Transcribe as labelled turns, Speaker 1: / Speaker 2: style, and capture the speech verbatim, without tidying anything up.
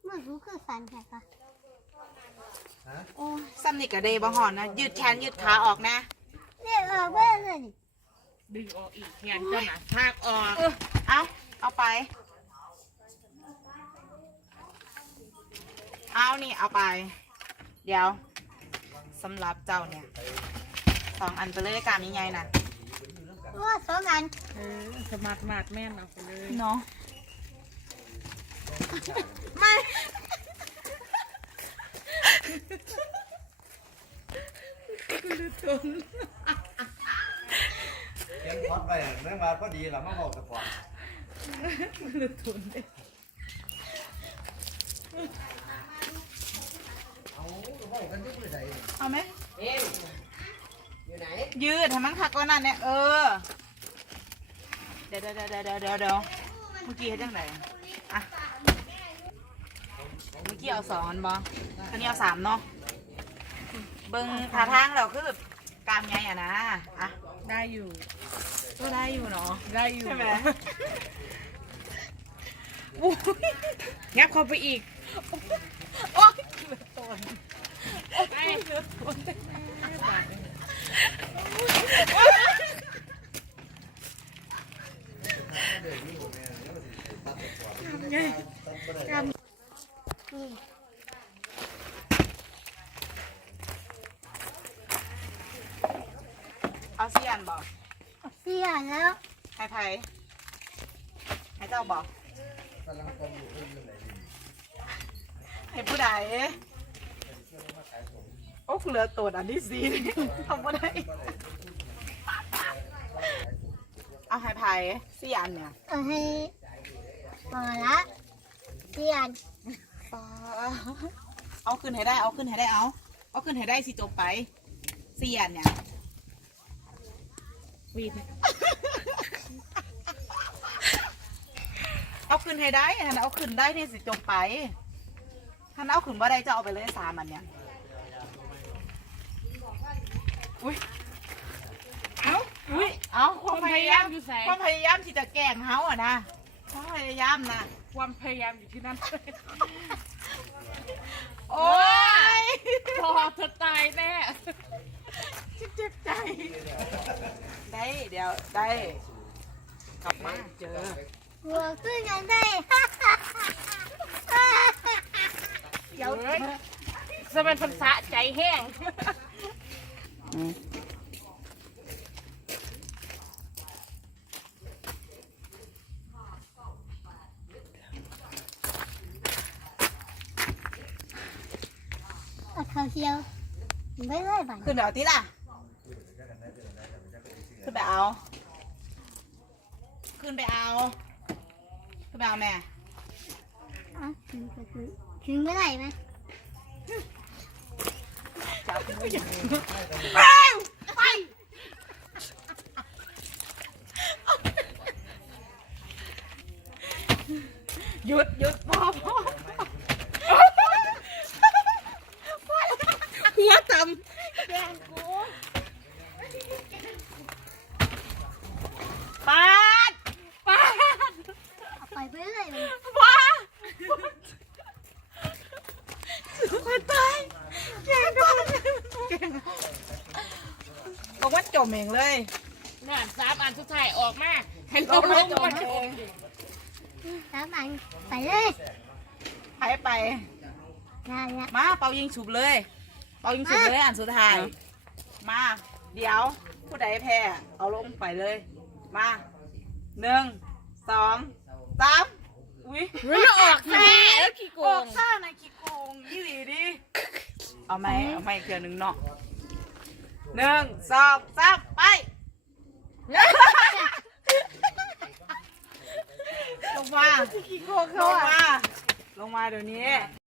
Speaker 1: มันรู้คือสันแค่ปะ
Speaker 2: โอ้ซ้ำนี่กับเดย์บะหอนนะยืดแขนยืดขาออกนะ
Speaker 1: เนี่ยเออเบ้อเลย
Speaker 3: ดึงออกอีกแขนก็นะพากออก
Speaker 2: เออเอาเอาไปเอานี่เอาไปเดี๋ยวสำหรับเจ้าเนี่ยสองอันไปเลยการยังไงนะ
Speaker 1: ว่าสองอัน
Speaker 3: เออสมาร์ทมาร์ทแม่นเอาไปเลย
Speaker 2: เนาะไม่คือตุน
Speaker 4: เขียนพอดไปเรื่องมาพอดีเรามาบอกกันก่อน
Speaker 2: คือตุน
Speaker 4: เอาบอกกันยุบเลยไหน
Speaker 2: เอาไหม
Speaker 4: เอ็มอยู่ไหน
Speaker 2: ยืดให้มันขัดก้อนนั่นเนี่ยเออเดี๋ยวเดี๋ยวเดี๋ยวเดี๋ยวเดี๋ยวเดี๋ยวเมื่อกี้ให้จังไหนอะเมื่อกี้เอาสองอันบอตอนนี้เอาสามเนาะเบิ้งท่าทางเราคือแบบกามไงอะนะอะ
Speaker 3: ได้อยู่
Speaker 2: ก็ได้อยู่เนาะ
Speaker 3: ได้อยู่
Speaker 2: ใช่ไหม
Speaker 3: งับเข้าไปอีก
Speaker 2: โอ๊ยเหลือตน
Speaker 3: ไอ้เหลือตน
Speaker 2: เอาเสียนบอก
Speaker 1: เสียแล้ว
Speaker 2: ให้ไผ่ให้เจ้าบอกให้ผู้ใดโอ้เหลือตัวอันที่สี่ทำไม่ได้เอาให้ไผ่เสียนเนี่ย
Speaker 1: เอาให้พอละเสียน
Speaker 2: เอาขึ้นให้ได้เอาขึ้นให้ได้เอาเอาขึ้นให้ได้สิจบไปเสียนเนี่ย
Speaker 3: วีด
Speaker 2: เอาขึ้นให้ได้ท่านเอาขึ้นได้นี่สิจบไปท่านเอาขึ้นว่าได้จะเอาไปเลยสามอันเนี่ยอุ้ยเอาอุ้ยเอาความพยายาม
Speaker 3: อยู่ใส่
Speaker 2: ความพยายามที่จะแกล้งเขาอะนะความพยายามนะ
Speaker 3: ความพยายามอยู่ที่นั่น
Speaker 2: โอ้ย
Speaker 3: พอเธอตายแน่
Speaker 2: เจ็บใจได้เดี๋ยวได้กลับมาเจอ
Speaker 1: หัวขึ้นกันได้
Speaker 3: เดี๋ยวจะเป็นภาษาใจแห้ง
Speaker 1: เขาเชียวไม่ได้บ้าน
Speaker 2: ขึ้นเดี๋ยวทีล่ะขึ้นไปเอาขึ้นไปเอาขึ้นไปเอาแม่
Speaker 1: อ่ะถึงก็คือถึงไม่ได้ไหม
Speaker 2: จับมือไปหยุดหยุดพอพอหัวต่ำแกงกูปาดปาด
Speaker 1: เอาไปไปเลยเลย
Speaker 2: ว้าไปตายแกงกูแกงบอกว่าจมเองเลย
Speaker 3: น่ะสามอันสุดท้ายออกมาให้ลงลงมาเอง
Speaker 1: สามอันไปเลย
Speaker 2: ไปไปมาเป่ายิงฉุบเลยเป่ายิงฉุบเลยอันสุดท้ายมาเดี๋ยวผู้ใดแพ้เอาลงไปเลยมาหนึ่งสองสามอุ้ย
Speaker 3: มันออกแม่แล้วขี้โก
Speaker 2: งออกซ่าในขี้โกงยี่หลีดิเอาไหมเอาไหมเคียวหนึ่งเนาะหนึ่งสองสามไปลงมาขี้โกงลงมาลงมาเดี๋ยวนี้